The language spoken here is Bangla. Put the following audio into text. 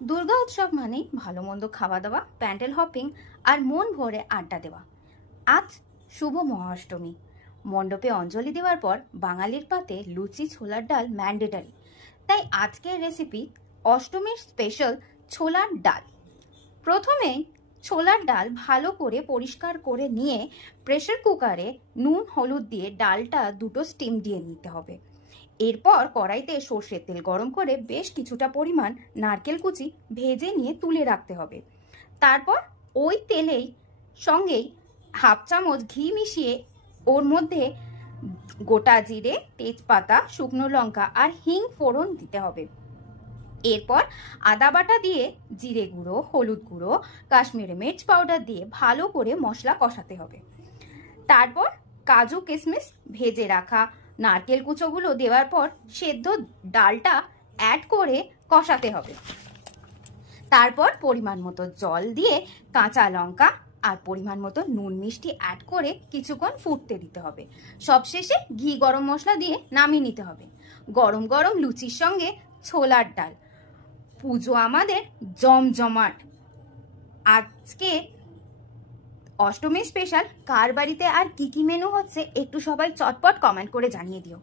দুর্গা উৎসব মানেই ভালো মন্দ খাওয়া দাওয়া, প্যান্ডেল হপিং আর মন ভরে আড্ডা দেওয়া। আজ শুভ মহাষ্টমী। মণ্ডপে অঞ্জলি দেওয়ার পর বাঙালির পাতে লুচি ছোলার ডাল ম্যান্ডেটারি। তাই আজকের রেসিপি অষ্টমীর স্পেশাল ছোলার ডাল। প্রথমে ছোলার ডাল ভালো করে পরিষ্কার করে নিয়ে প্রেসার কুকারে নুন হলুদ দিয়ে ডালটা দুটো স্টিম দিয়ে নিতে হবে। এরপর কড়াইতে সর্ষের তেল গরম করে বেশ কিছুটা পরিমাণ নারকেল কুচি ভেজে নিয়ে তুলে রাখতে হবে। তারপর ওই তেলেই সঙ্গেই হাফ চামচ ঘি মিশিয়ে ওর মধ্যে গোটা জিরে, তেজপাতা, শুকনো লঙ্কা আর হিং ফোড়ন দিতে হবে। এরপর আদা বাটা দিয়ে জিরে গুঁড়ো, হলুদ গুঁড়ো, কাশ্মীরি মির্চ পাউডার দিয়ে ভালো করে মশলা কষাতে হবে। তারপর কাজু কিশমিশ, ভেজে রাখা নারকেল কুচোগুলো দেওয়ার পর সেদ্ধ ডালটা অ্যাড করে কষাতে হবে। তারপর পরিমাণ মতো জল দিয়ে কাঁচা লঙ্কা আর পরিমাণ মতো নুন মিষ্টি অ্যাড করে কিছুক্ষণ ফুটতে দিতে হবে। সবশেষে ঘি গরম মশলা দিয়ে নামিয়ে নিতে হবে। গরম গরম লুচির সঙ্গে ছোলার ডাল। পুজো আমাদের জমজমাট। আজকে অষ্টমী স্পেশাল কার বাড়িতে আর কি কি মেনু হচ্ছে একটু সবাই চটপট কমেন্ট করে জানিয়ে দিও।